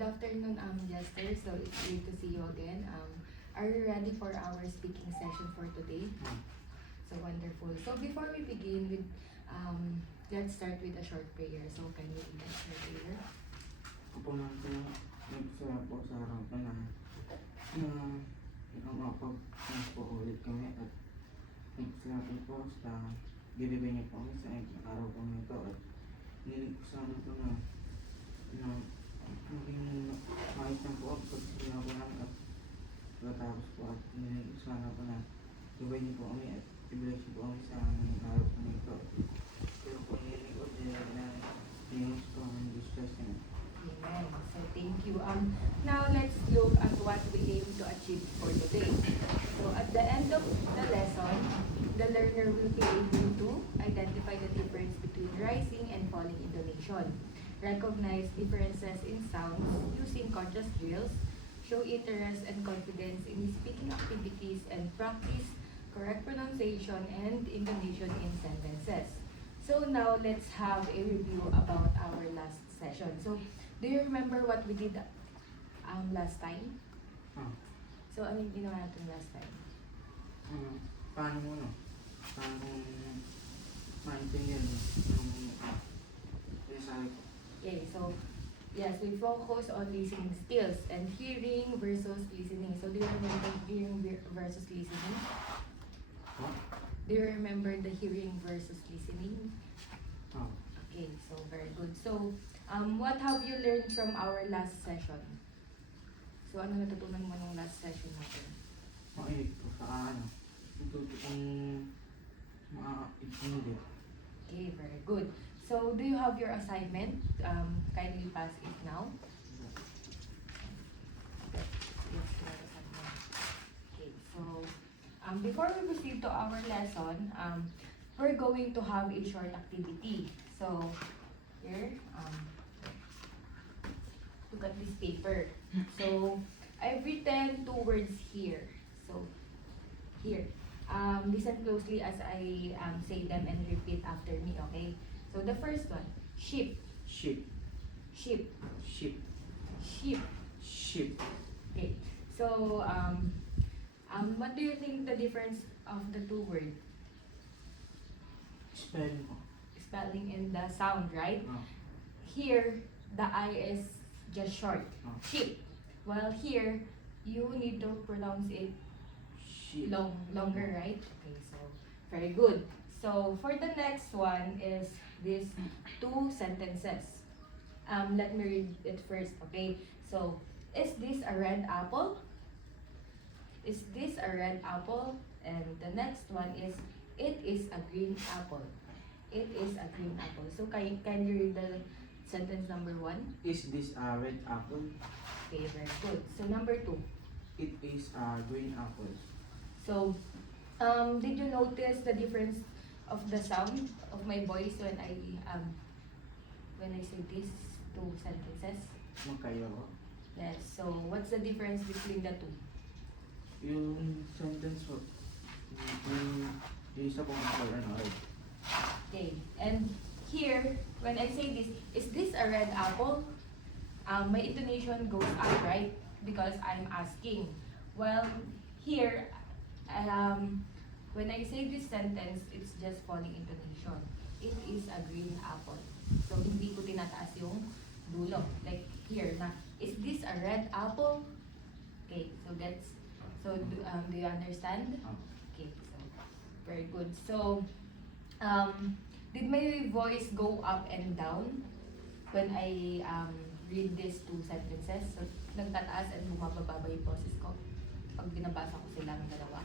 Good afternoon, Jester. So it's great to see you again. Are you ready for our speaking session for today? So wonderful. So before we begin with, let's start with a short prayer. So can you lead us in prayer? Opo lang po, nagsaya po sa harapan na nakapag-mas po ulit kami at nagsaya po sa gilibay niyo po kami sa araw po nito at nilig ko sana po na maging kahit na po pag sila po namin at pagkatapos po at nilig ko sana po na gabay niyo po kami at i-bless niyo po kami sa araw po nito. Pero po nilig ko na yung po ang distress niyo. Amen. So thank you. Now let's look at what we aim to achieve for today. So at the end of the lesson, the learner will be able to identify the difference between rising and falling intonation, recognize differences in sounds using contrast drills, show interest and confidence in speaking activities, and practice correct pronunciation and intonation in sentences. So now let's have a review about our last session. So do you remember what we did last time? So ano yung ginawa natin last time? Paano mo, no? Paano maintindihan yung sinasabi ko? Okay, so yes, we focus on listening skills and hearing versus listening. So do you remember hearing versus listening? What? Do you remember the hearing versus listening? Oh. Okay, so very good. So what have you learned from our last session? So ano natutunan mo nung last session natin? Makinig po sa ano. Ituto kong makaintindi. Okay, very good. So do you have your assignment? Kindly pass it now. Yes, your assignment. Okay, so before we proceed to our lesson, we're going to have a short activity. So here, look at this paper. So I've written 2 words here. So here, listen closely as I say them and repeat after me. Okay. So the first one, sheep, Sheep. sheep, Sheep. sheep. Sheep. Okay. So what do you think the difference of the 2 words? Spelling po. Spelling and the sound, right? Oh. Here, the I is just short. Oh. Sheep. While here, you need to pronounce it Sheep. longer, right? Okay, so very good. So for the next one is these 2 sentences. Let me read it first, okay? So, is this a red apple? Is this a red apple? And the next one is, it is a green apple. It is a green apple. So can you read the sentence number 1? Is this a red apple? Okay, very good. So number 2. It is a green apple. So, did you notice the difference of the sound of my voice when I say these 2 sentences? Magkayo ko. Yes. So, what's the difference between the 2? Yung sentence po, yung isa pong ano, right? Okay. And here, when I say this, is this a red apple? My intonation goes up, right? Because I'm asking. Well, here, when I say this sentence, it's just falling intonation. It is a green apple. So, hindi ko tinataas yung dulo. Like here na, is this a red apple? Okay, so that's, so do you understand? Okay, so very good. So, did my voice go up and down when I read these 2 sentences? So, nagtataas and bumababa ba yung boses ko pag binabasa ko silang dalawa?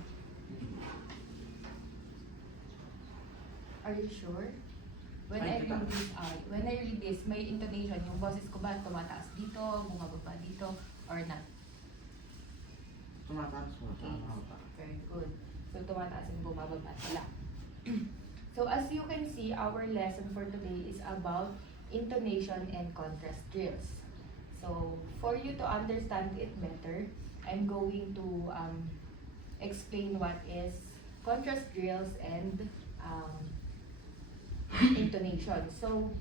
Are you sure? When I read this, may intonation, yung boses ko ba tumataas dito, bumababa dito, or not? Tumataas po. Okay, very good. So, tumataas and bumababa sila. So, as you can see, our lesson for today is about intonation and contrast drills. So, for you to understand it better, I'm going to explain what is contrast drills and intonation. So,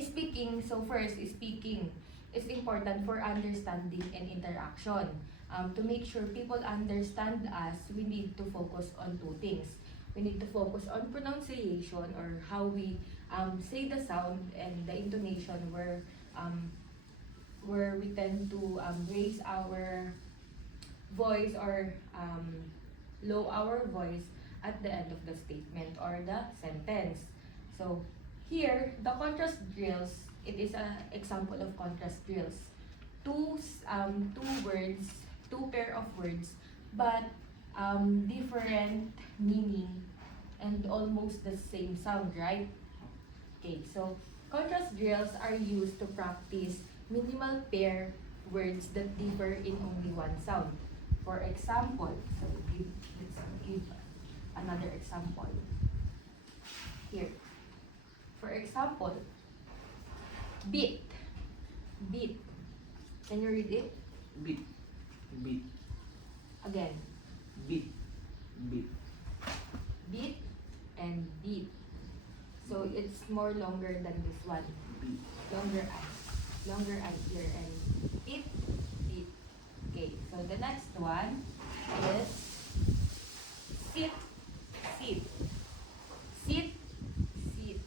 speaking, so first, speaking is important for understanding and interaction. To make sure people understand us, we need to focus on two things. We need to focus on pronunciation, or how we say the sound, and the intonation, where we tend to raise our voice, or low our voice at the end of the statement or the sentence. So here, the contrast drills, it is an example of contrast drills. Two words, two pair of words, but different meaning and almost the same sound, right? Okay, so contrast drills are used to practice minimal pair words that differ in only one sound. For example, let's give another example. Here. For example, beat. Beat. Can you read it? Beat. Beat. Again. Beat. Beat. Beat and beat. So it's more longer than this one. Beat. Longer I here, and beat, beat. Okay, so the next one is sit, sit. Sit, sit.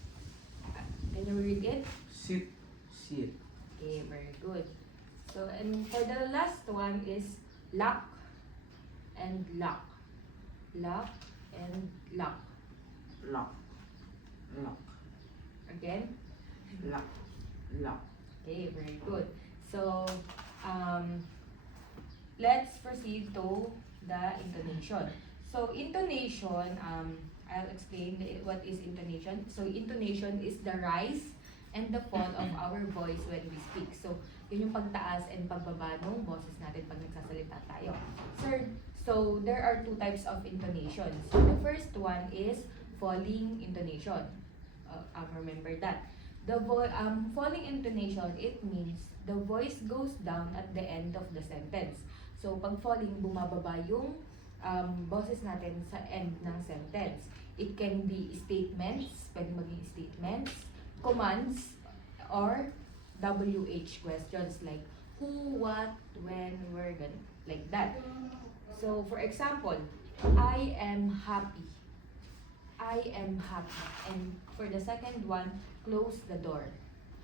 Can you read it? Sit. Sit. Okay, very good. So, and for the last one is lock and lock. Lock and lock. Lock. Lock. Again. Lock. Lock. Okay, very good. So, let's proceed to the intonation. So, intonation, I'll explain what is intonation. So, intonation is the rise and the fall of our voice when we speak. So, yun yung pagtaas and pagbaba ng boses natin pag nagsasalita tayo. Sir, so there are two types of intonation. So, the first one is falling intonation. Remember that. The falling intonation, it means the voice goes down at the end of the sentence. So, pag falling, bumababa yung boses natin sa end ng sentence. It can be statements, pwede maging statements, commands, or WH questions like who, what, when, where, like that. So, for example, I am happy. I am happy. And for the second one, close the door.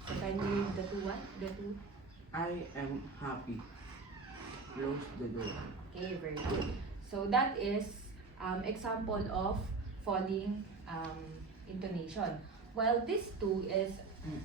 So, can you read the two one? The two? I am happy. Close the door. Okay, very good. So, that is example of falling intonation. While this two is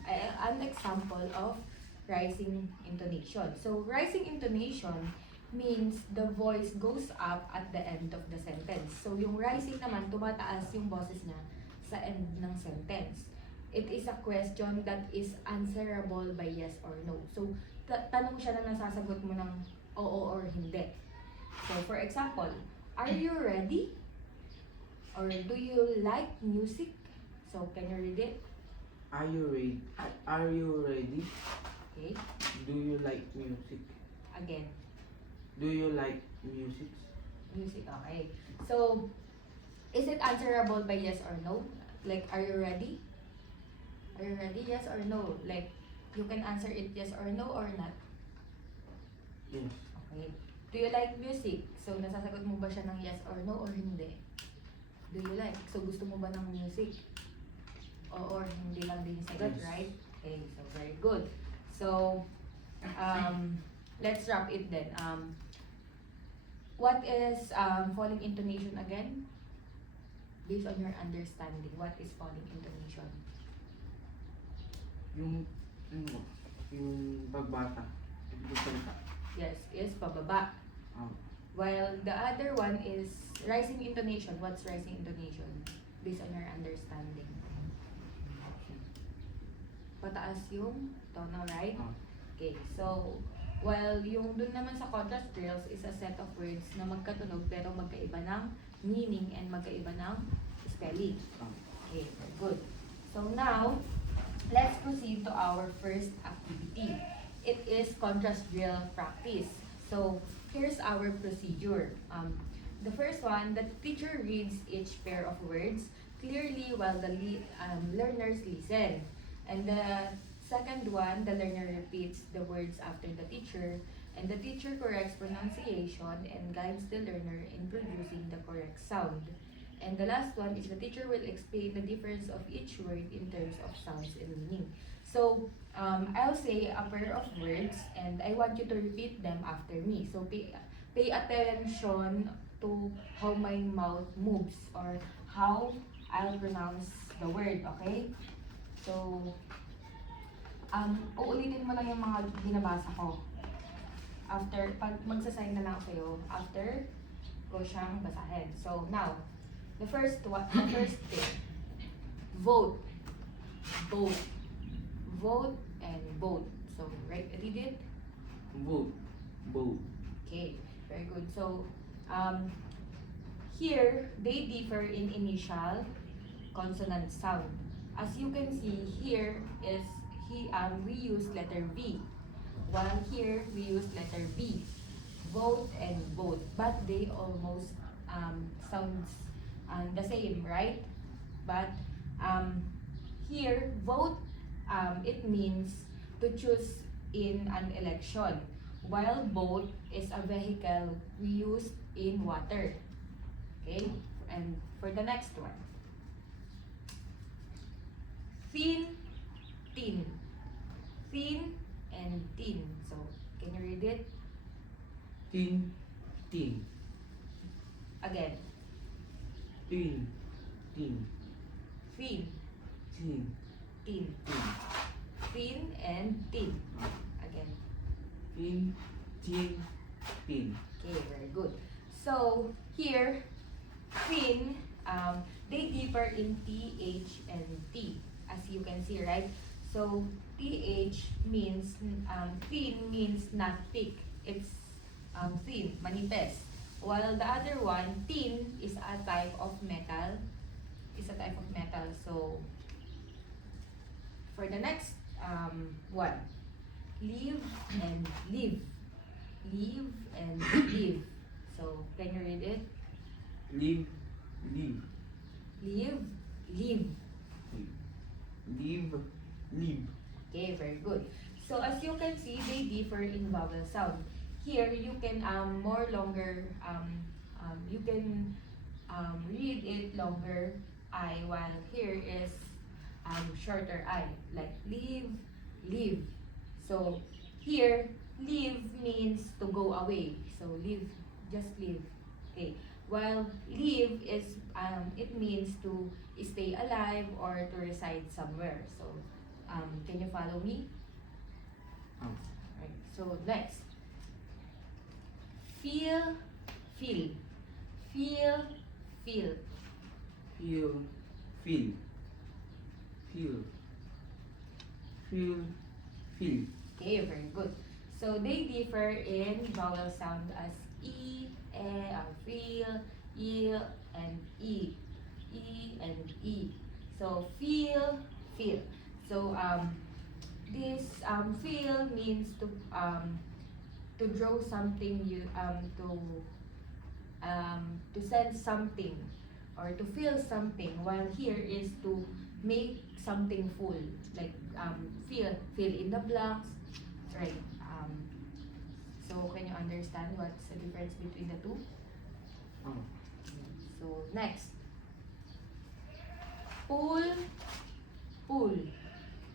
an example of rising intonation. So, rising intonation means the voice goes up at the end of the sentence. So, yung rising naman, tumataas yung boses niya sa end ng sentence. It is a question that is answerable by yes or no. So, tanong siya na nasasagot mo ng oo or hindi. So, for example, are you ready? Or do you like music? So, can you read it? Are you ready? Are you ready? Okay. Do you like music? Again. Do you like music? Music, okay. So, is it answerable by yes or no? Like, are you ready? Are you ready? Yes or no? Like, you can answer it yes or no or not. Yes. Okay. Do you like music? So, nasasagot mo ba siya ng yes or no or hindi? Do you like? So, gusto mo ba ng music? Or hindi lang din yung sagot, Yes. right? Okay, so very good. So, let's wrap it then. What is falling intonation again? Based on your understanding, what is falling intonation? Yung, yung pagbata. Yung salita. Yes, is pababa. While the other one is rising intonation. What's rising intonation? Based on your understanding. Pataas yung tono, right? Okay, so, while yung dun naman sa contrast drills is a set of words na magkatunog pero magkaiba ng meaning and magkaiba ng spelling. Okay, good. So now, let's proceed to our first activity. It is contrast drill practice. So, here's our procedure. The first one, the teacher reads each pair of words clearly while the learners listen. And the Second one, the learner repeats the words after the teacher, and the teacher corrects pronunciation and guides the learner in producing the correct sound. And the last one is the teacher will explain the difference of each word in terms of sounds and meaning. So, I'll say a pair of words and I want you to repeat them after me. So, pay attention to how my mouth moves or how I'll pronounce the word, okay? So, uulitin mo lang yung mga binabasa ko. After, pag magsasign na lang ako sa'yo, after ko siyang basahin. So, now, the first thing, vote, vote, vote, and vote. So, right, read it? Vote. Vote. Okay, very good. So, here, they differ in initial consonant sound. As you can see, here is, we use letter V. While here, we use letter B. Vote and vote. But they almost sounds the same, right? But here, vote, it means to choose in an election. While boat is a vehicle we use in water. Okay? And for the next one. Thin, tin. Thin and tin. So, can you read it? Tin. Tin. Again. Tin. Tin. Thin, Tin. tin. Tin. Thin and tin. Again. Tin. Tin. Tin. Okay, very good. So, here, thin, they differ in TH and T, as you can see, right? So, TH means, thin means not thick. It's thin, manipis. While the other one, tin, is a type of metal. So, for the next one, live and live. Live and live. So, can you read it? Live. Live. Live, live. Live. Live. Okay, very good. So, as you can see, they differ in vowel sound. Here, you can more longer, you can read it longer I, while here is shorter I, like live, live. So, here, live means to go away. So, live, just live. Okay. While live is, it means to stay alive or to reside somewhere. So, can you follow me? Oh. Right. So, next. Feel, feel. Feel, feel. Feel. Feel. Feel. Feel. Feel. Okay, very good. So, they differ in vowel sound as E, feel, il, and E. E and E. So, feel, feel. So, this feel means to draw something, to sense something or to feel something, while here is to make something full, like fill in the blanks, right? So can you understand what's the difference between the two? Oh. So next, pull, pull,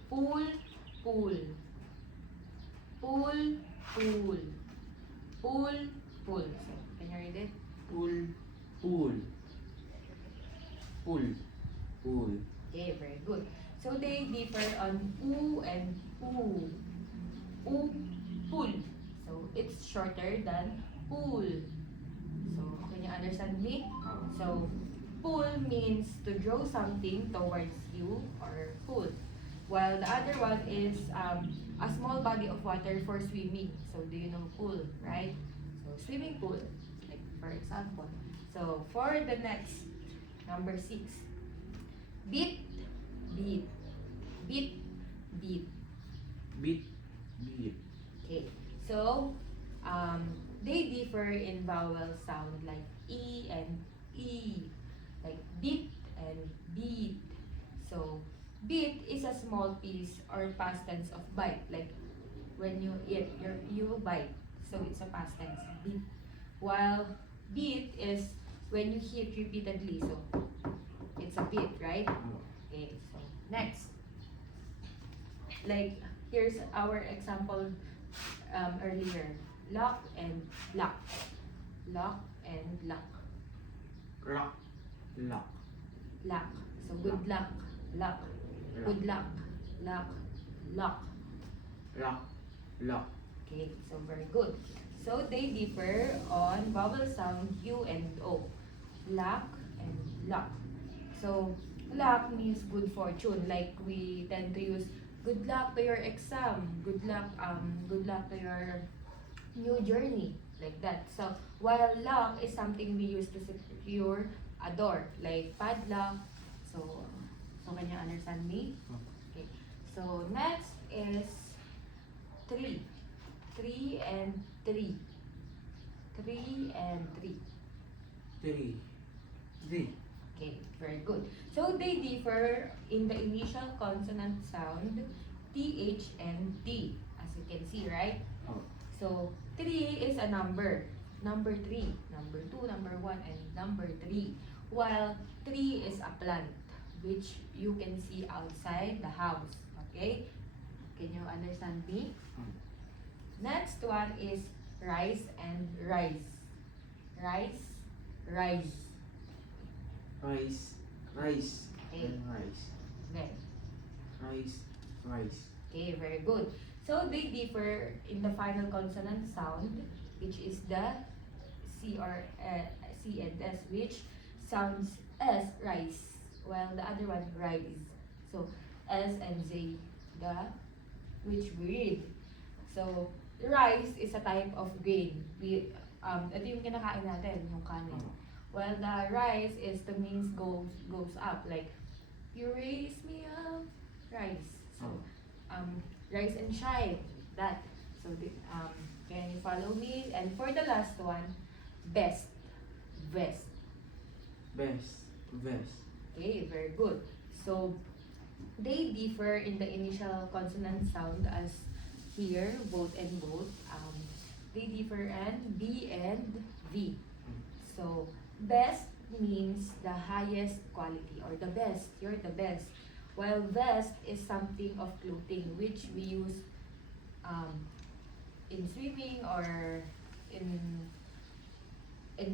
pull, pull, pull, pull, pull, pull. So can you read it? Pull. Pull. Pull. Pull. Okay, very good. So they differ on oo and poo. Oo, pull. So it's shorter than pull. So can you understand me? So pull means to draw something towards you or pull. While the other one is a small body of water for swimming. So do you know pool, right? So swimming pool, like for example. So for the next, number 6. Beat, beat, beat, beat. Beat. Beat. Okay. So they differ in vowel sound like E and E, like beat and beat. So Bit is a small piece or past tense of bite. Like when you eat, you bite. So it's a past tense, bit. While beat is when you hit repeatedly. So it's a bit, right? Okay, so next. Like here's our example earlier. Lock and lock. Lock and lock. Lock. Lock. Lock. So good luck. Luck. Good luck. Luck. Lock. Lock. Lock. Okay, so very good. So they differ on vowel sound U and O. Luck and luck. So luck means good fortune. Like we tend to use good luck to your exam. Good luck to your new journey. Like that. So while luck is something we use to secure a door. Like padlock. So can you understand me? Okay. So next is 3. 3 and 3. 3 and 3. 3. 3. Okay, very good. So they differ in the initial consonant sound TH and T, as you can see, right? Oh. So 3 is a number. Number 3, number 2, number 1, and number 3. While 3 is a plant, which you can see outside the house. Okay? Can you understand me? Next one is rice and rise. Rice, rise. Rice. Rice. Okay. And rice. Okay. Rice. Rice. Okay, very good. So they differ in the final consonant sound, which is the C or C and S, which sounds as rice, while the other one rise. So S and Z, which we read. So rice is a type of grain. Ito yung kinakain natin, yung kanin. Well, the rise is the means goes up. Like, you raise me up, rise. So, rise and shine, that. So, can you follow me? And for the last one, best, vest. Best. Vest. Okay, very good. So, they differ in the initial consonant sound as here, both and both. They differ in B and V. So, best means the highest quality or the best. You're the best. While vest is something of clothing which we use in swimming or in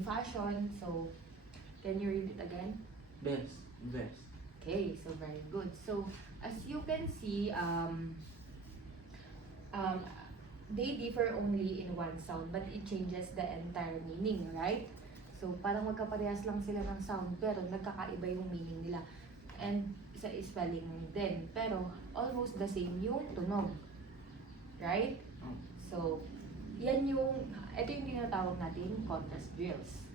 fashion. So, can you read it again? Best. Vest. Okay, so very good. So, as you can see, they differ only in one sound, but it changes the entire meaning, right? So, parang magkaparehas lang sila ng sound, pero nagkakaiba yung meaning nila. And sa spelling din, pero almost the same yung tunog. Right? So, ito yung tinatawag natin contrast drills.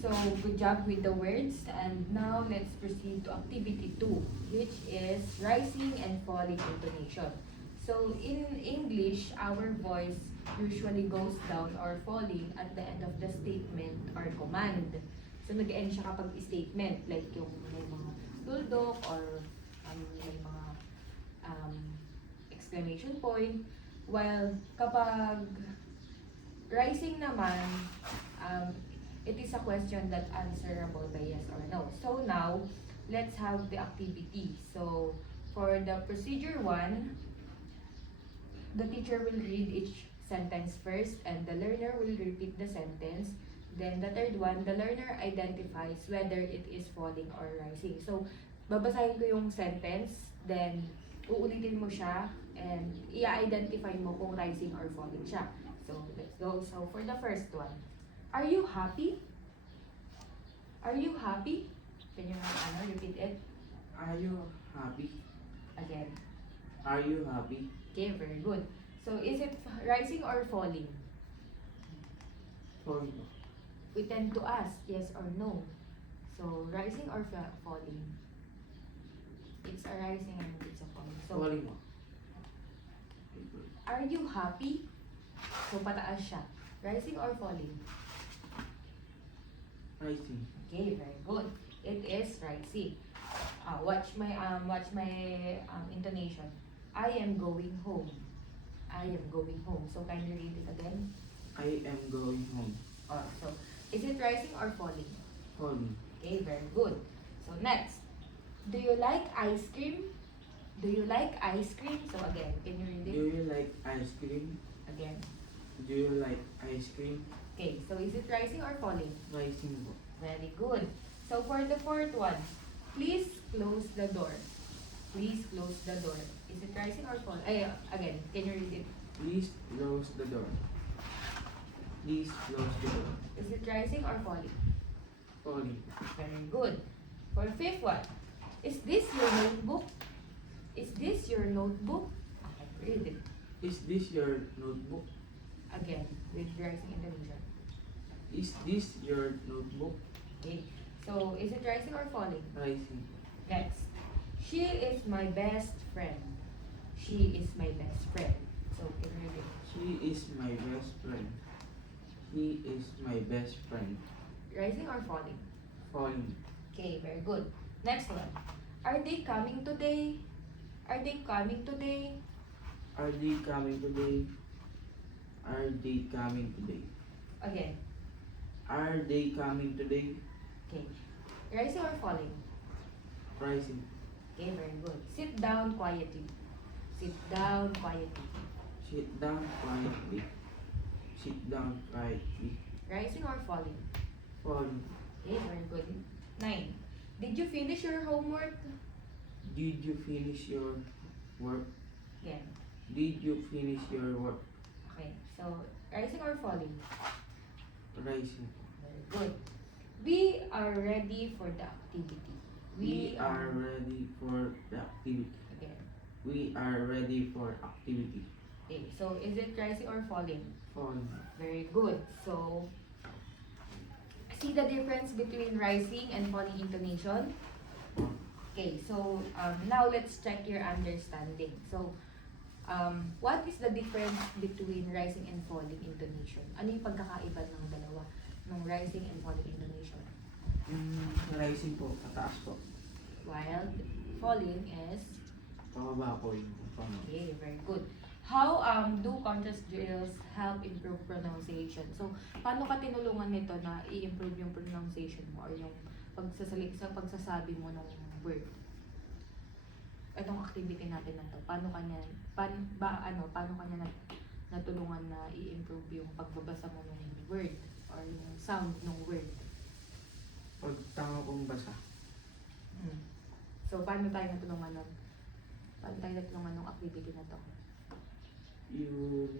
So, good job with the words. And now, let's proceed to activity 2, which is rising and falling intonation. So, in English, our voice usually goes down or falling at the end of the statement or command. So, nag-end siya kapag statement, like yung may mga tuldok or may mga exclamation point. While kapag rising naman, it is a question that answerable by yes or no. So now, let's have the activity. So, for the procedure 1, the teacher will read each sentence first and the learner will repeat the sentence. Then the third one, the learner identifies whether it is falling or rising. So, babasahin ko yung sentence, then uulitin mo siya and i-identify mo kung rising or falling siya. So, let's go. So, for the first one, are you happy? Are you happy? Can you repeat it? Are you happy? Again. Are you happy? Okay, very good. So, is it rising or falling? Falling. We tend to ask yes or no. So, rising or falling? It's a rising and it's a falling. So, Falling. are you happy? So, pataas siya. Rising or falling? Rising. Okay, very good. It is rising. Watch my intonation. I am going home. I am going home. So can you read it again? I am going home. So is it rising or falling? Falling. Okay, very good. So next, do you like ice cream? Do you like ice cream? So again, can you read Do it you like ice cream? again? Do you like ice cream? Okay, so is it rising or falling? Rising po. Very good. So for the fourth one, please close the door. Please close the door. Is it rising or falling? Again, can you read it? Please close the door. Please close the door. Is it rising or falling? Falling. Very good. For fifth one, is this your notebook? Is this your notebook? Okay, read it. Is this your notebook? Again, with rising intonation. Is this your notebook? Okay. So, is it rising or falling? Rising. Next. She is my best friend. She is my best friend. So, can you read it? She is my best friend. He is my best friend. Rising or falling? Falling. Okay, very good. Next one. Are they coming today? Are they coming today? Are they coming today? Are they coming today? Again. Are they coming today? Okay. Rising or falling? Rising. Okay, very good. Sit down quietly. Sit down quietly. Sit down quietly. Sit down quietly. Rising or falling? Falling. Okay, very good. 9. Did you finish your homework? Did you finish your work? Again. Did you finish your work? Okay, so rising or falling? Rising. Very good. We are ready for the activity. We are ready for the activity. Again. We are ready for activity. Okay, so is it rising or falling? Falling. Very good. So, see the difference between rising and falling intonation? Okay, so now let's check your understanding. So, what is the difference between rising and falling intonation? Ano yung pagkakaiba ng dalawa? Ng rising and falling intonation? Rising po, pataas po. While falling is... Pababa po yung pamang. Okay, very good. How do contrast drills help improve pronunciation? So, paano ka tinulungan nito na i-improve yung pronunciation mo or yung pagsasabi mo ng word? Itong activity natin na to, paano kanya natulungan na i-improve yung pagbabasa mo ng word or yung sound ng word? Pag tama pong basa, So, paano tayo natulungan nun? Paano tayo natulungan ng activity na to? yung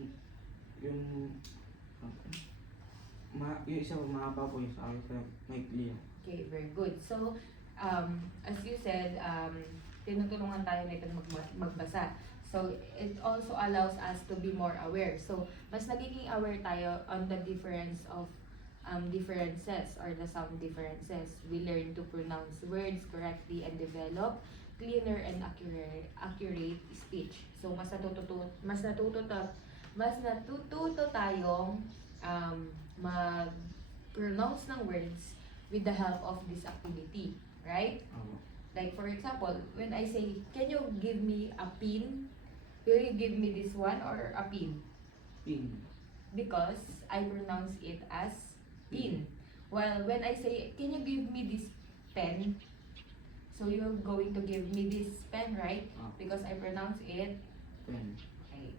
isa po mahaba po yung sa akin sa maikli. Okay, very good. So, as you said, tinutulungan tayo nito magbasa. So, it also allows us to be more aware. So, mas nagiging aware tayo on the difference of differences or the sound differences. We learn to pronounce words correctly and develop cleaner and accurate speech. So, mas natututo tayong mag-pronounce ng words with the help of this activity, right? Like for example, when I say, can you give me a pin? Will you give me this one or a pin? Pin. Because I pronounce it as pin. While when I say, can you give me this pen? So you're going to give me this pen, right? Because I pronounce it Pen. okay.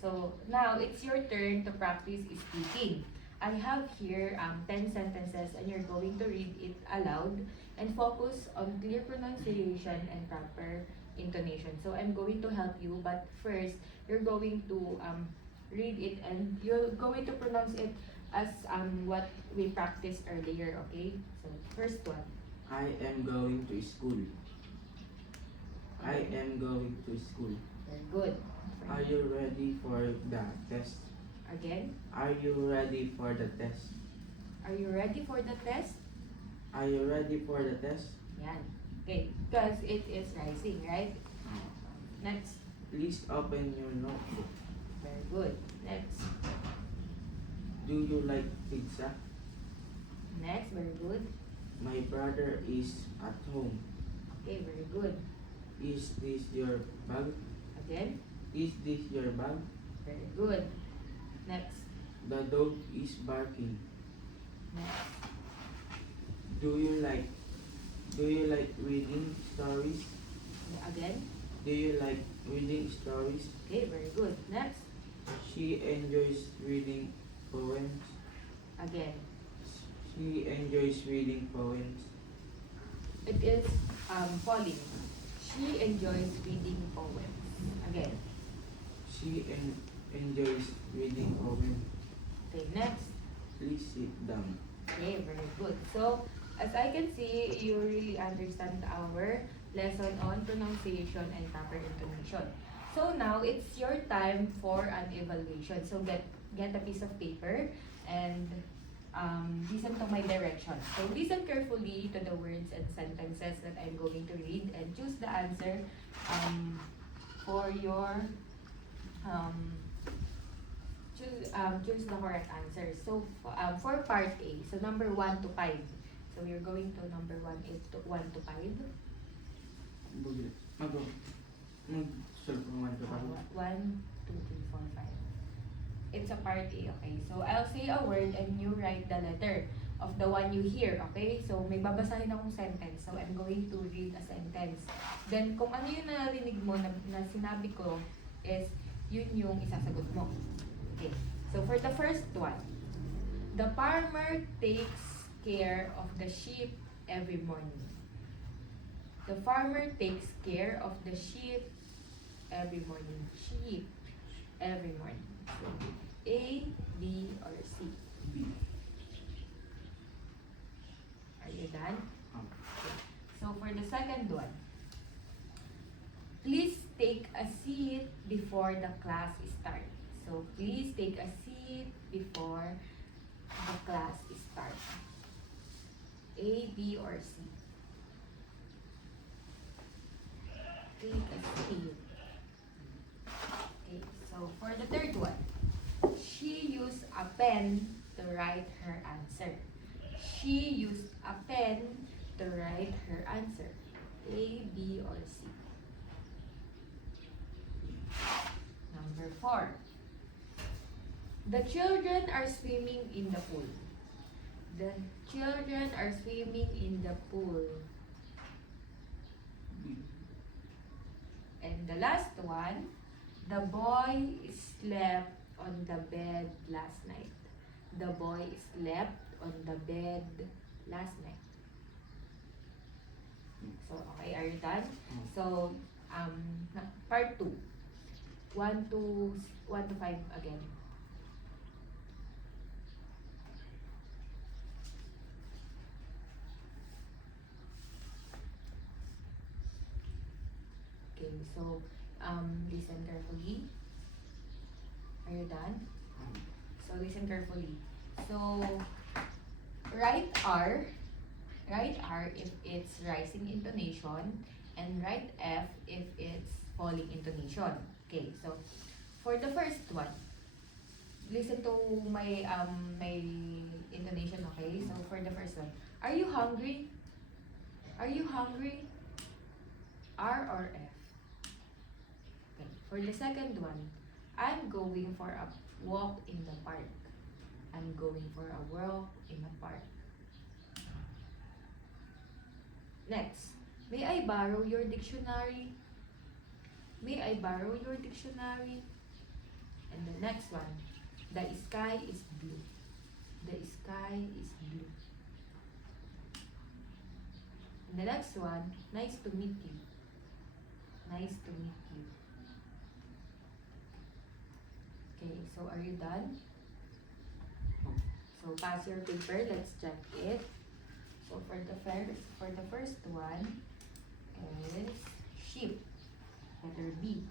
So now it's your turn to practice speaking. I have here 10 sentences and you're going to read it aloud and focus on clear pronunciation and proper intonation. So I'm going to help you, but first you're going to read it and you're going to pronounce it as what we practiced earlier, okay? So first one. I am going to school. I am going to school. Very good. Are you ready for the test? Again. Are you ready for the test? Are you ready for the test? Are you ready for the test? Yan. Okay, because it is rising, right? Next. Please open your notebook. Very good. Next. Do you like pizza? Next, very good. My brother is at home. Okay, very good. Is this your bag? Again. Is this your bag? Very good. Next. The dog is barking. Next. Do you like reading stories? Again. Do you like reading stories? Okay, very good. Next. She enjoys reading poems. Again. She enjoys reading poems. It is falling. She enjoys reading poems. Again. She enjoys reading poems. Okay, next. Please sit down. Okay, very good. So, as I can see, you really understand our lesson on pronunciation and proper intonation. So now, it's your time for an evaluation. So, get a piece of paper and listen to my direction. So, listen carefully to the words and sentences that I'm going to read and choose the answer for your choose the correct answer. So, for part A, so number 1 to 5. So, you're going to number 1 is to 1 to 5. Mag-cellphone ka pa. 1, 2, 3, 4, 5. It's a part A, okay? So, I'll say a word and you write the letter of the one you hear, okay? So, may babasahin akong sentence. So, I'm going to read a sentence. Then, kung ano yung narinig mo na sinabi ko is yun yung isasagot mo. Okay. So, for the first one, the farmer takes care of the sheep every morning. The farmer takes care of the sheep every morning. Sheep every morning. So, A, B, or C? B. Are you done? Okay. So, for the second one, please take a seat before the class starts. So, please take a seat before the class starts. A, B, or C? Take a seat. Okay, so for the third one, she used a pen to write her answer. She used a pen to write her answer. A, B, or C? Number 4. The children are swimming in the pool. The children are swimming in the pool. B. And the last one, the boy slept on the bed last night. The boy slept on the bed last night. So, okay, are you done? So, part 2. 1 to 5 again. Okay, so listen carefully. Are you done? So listen carefully. So write R if it's rising intonation, and write F if it's falling intonation. Okay, so for the first one, listen to my my intonation, okay? So for the first one, are you hungry? Are you hungry? R or F? Okay. For the second one, I'm going for a walk in the park. I'm going for a walk in the park. Next, may I borrow your dictionary? May I borrow your dictionary? And the next one, the sky is blue. The sky is blue. And the next one, nice to meet you. Nice to meet you. Okay, so are you done? So pass your paper, let's check it. So for the first one is sheep, letter B.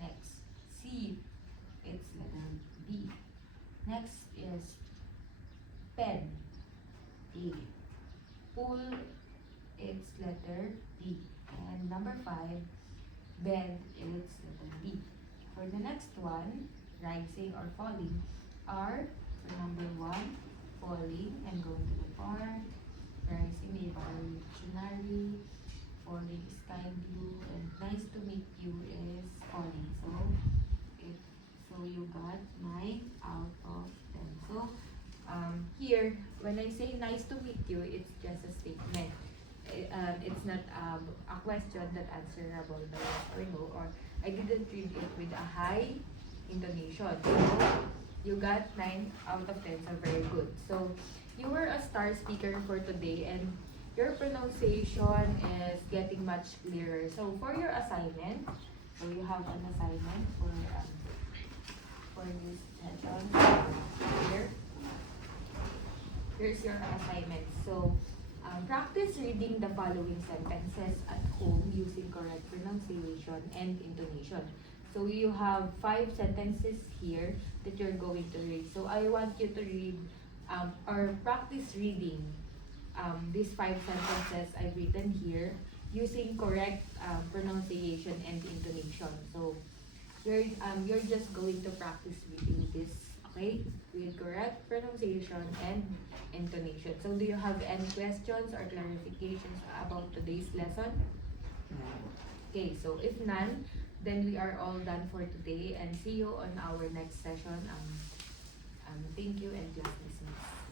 Next, seed, it's letter B. Next is pen, A. Pool, it's letter B. And number 5, bend, it's letter B. For the next one, rising or falling, R. For number 1, falling, I'm going to the park. Rising, may borrow dictionary. falling is kind blue, and nice to meet you is falling. So you got 9 out of 10. So here, when I say nice to meet you, it's just a statement. It's not a question that answerable by yes or no, or I didn't read it with a high intonation. So you got 9 out of 10, so very good. So you were a star speaker for today, and your pronunciation is getting much clearer. So for your assignment, so you have an assignment for this session here. Here's your assignment. So practice reading the following sentences at home using correct pronunciation and intonation. So you have 5 sentences here that you're going to read. So I want you to read or practice reading these 5 sentences I've written here using correct pronunciation and intonation. So you're just going to practice reading this, okay, with correct pronunciation and intonation. So do you have any questions or clarifications about today's lesson? Okay, so if none, then we are all done for today, and see you on our next session. Thank you, and class dismissed.